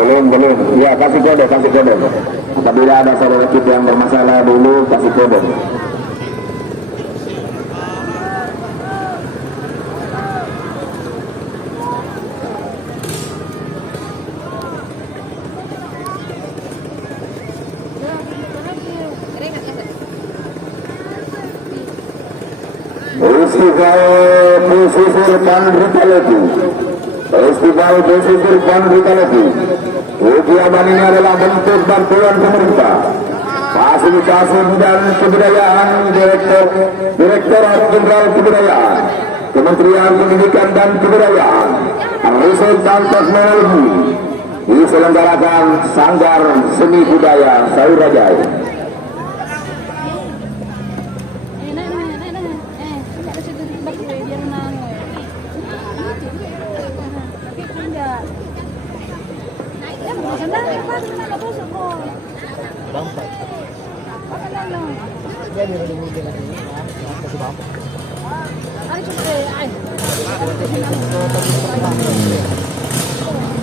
Belum. Ya, kasih kode. Apabila ada saudara kita yang bermasalah dulu, kasih kode. Festival pesisir Pandritaleti. Kegiatan ini adalah bentuk bantuan pemerintah, fasilitasi bidang kebudayaan, Direktorat Jenderal Kebudayaan, Kementerian Pendidikan dan Kebudayaan, Riset dan Teknologi, diselenggarakan Sanggar Seni Budaya Saurajaya.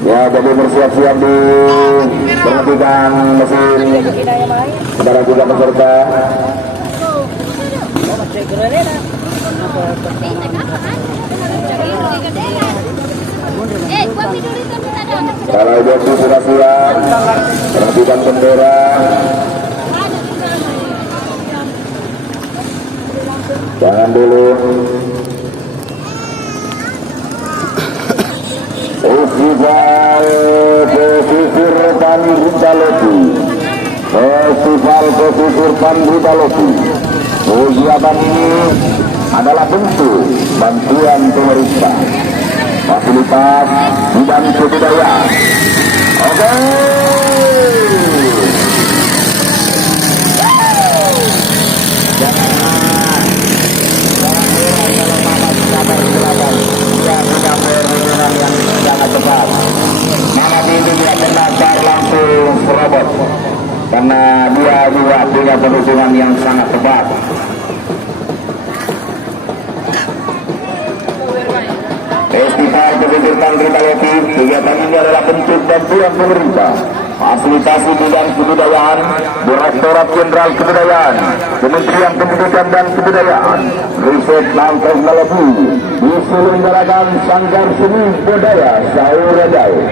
Ya, jadi bersiap-siap di perhatikan mesin saudara juga peserta. Kalau joki sudah siap, perhatikan bendera. Jangan dulu. Festival pesisir Pandritaleti. Kegiatan ini adalah bentuk bantuan pemerintah, fasilitas bidang kebudayaan. Oke. Karena dia juga punya penuturan yang sangat tepat. Festival pesisir Pandritaleti. Kegiatan ini adalah bentuk bantuan pemerintah, fasilitasi bidang kebudayaan, Direktorat Jenderal Kebudayaan, Kementerian Pendidikan dan Kebudayaan, Riset dan Teknologi, diselenggarakan Sanggar Seni Budaya Saurajaya.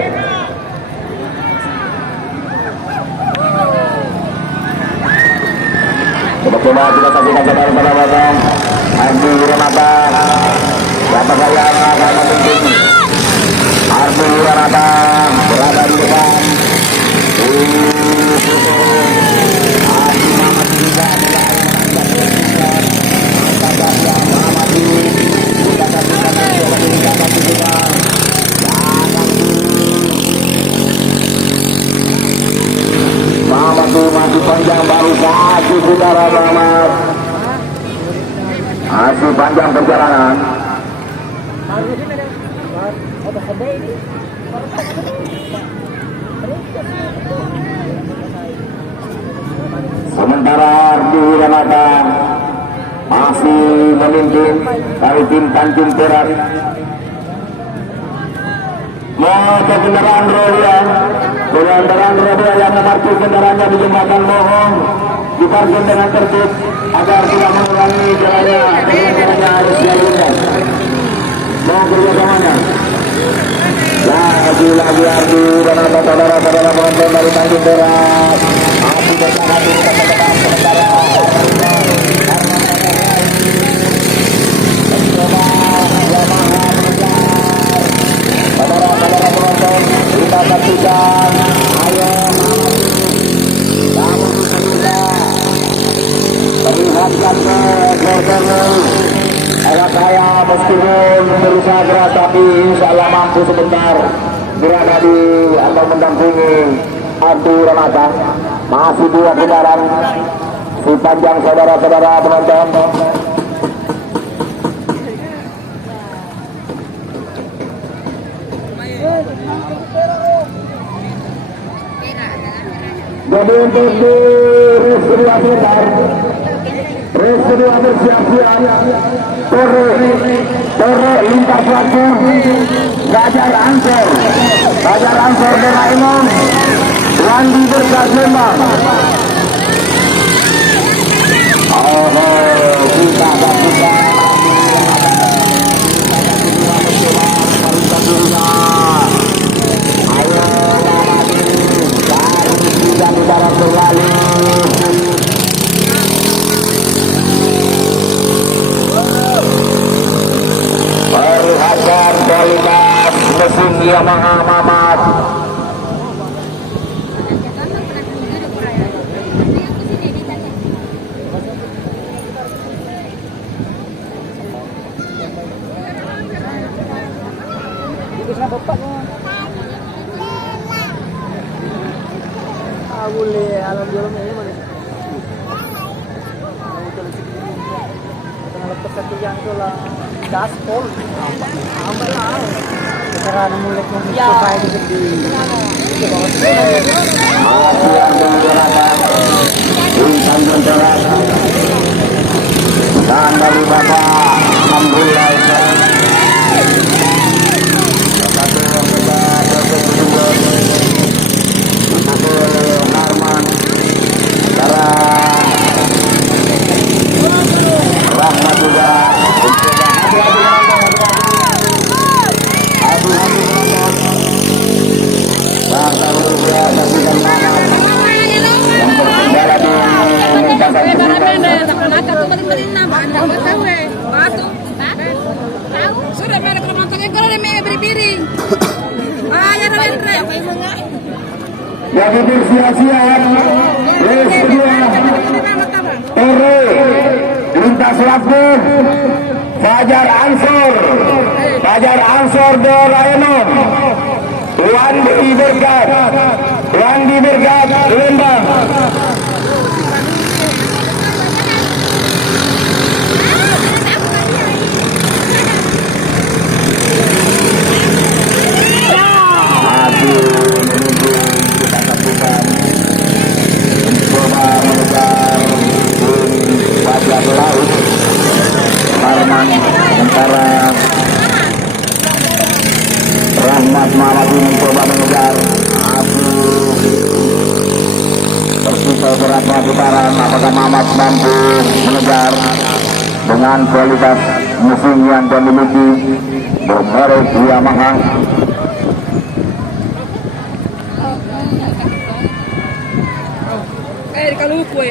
Coba kita saksikan saudara-saudara Ardi Wiranata, siapa saya yang akan memimpin. Ardi Wiranata berada di depan. Ardi Muhammad juga adalah masih panjang baru satu saudara Muhammad. Masih panjang perjalanan. Sementara Ardi Wiranata masih memimpin dari tim Tanjung Perak. Mau ke kendaraan roda yang memarkir kendaraannya di jembatan Mohong diparkir dengan tertib agar tidak mengurangi jalannya harus dialirkan. Mau kerjasamanya. Lagi Ardi dan saudara-saudara penonton dari Tanjung Perak masih bertahan di depan sementara saudara-saudara penonton kita saksikan. Ayo namun bisa perlihatkan ke Jordan. Ayah saya meskipun berusaha keras tapi insya Allah mampu sebentar berada di atau mendampingi Ardi Wiranata. Masih dua putaran si panjang saudara-saudara penonton. Jadi untuk di Rizky Abitar Race kedua bersiap-siap. Tore lintas waktu. Fajar Ansor. Fajar Ansor Doraemon. Wandi Berkas Lembang. Oh, kita saksikan. Ayo Ramadi, baru bisa di dalam kembali. Perlihatkan kualitas mesin Yamaha Mamat. Boleh alam dalam ini boleh. Kalau lepas yang tu lah gaspol, amal lah. Sekarang mulai mencoba itu di. Dan dari Bapak Alhamdulillah. Harman Rahmat juga sudah pada kalau nontonnya kalau dia mau beri-biri. Ya Rendra. Lagi bersiap-siap. Race kedua. Tore lintas waktu. Fajar Ansor. Fajar Ansor Doraemon. Wandi Berkat. Wandi Berkat Lembang. Harman sementara Rahmat Mamat mencoba mengejar tersisa beberapa putaran. Apakah Mamat mampu mengejar dengan kualitas mesin yang dimiliki bermerek Yamaha? Kalau kue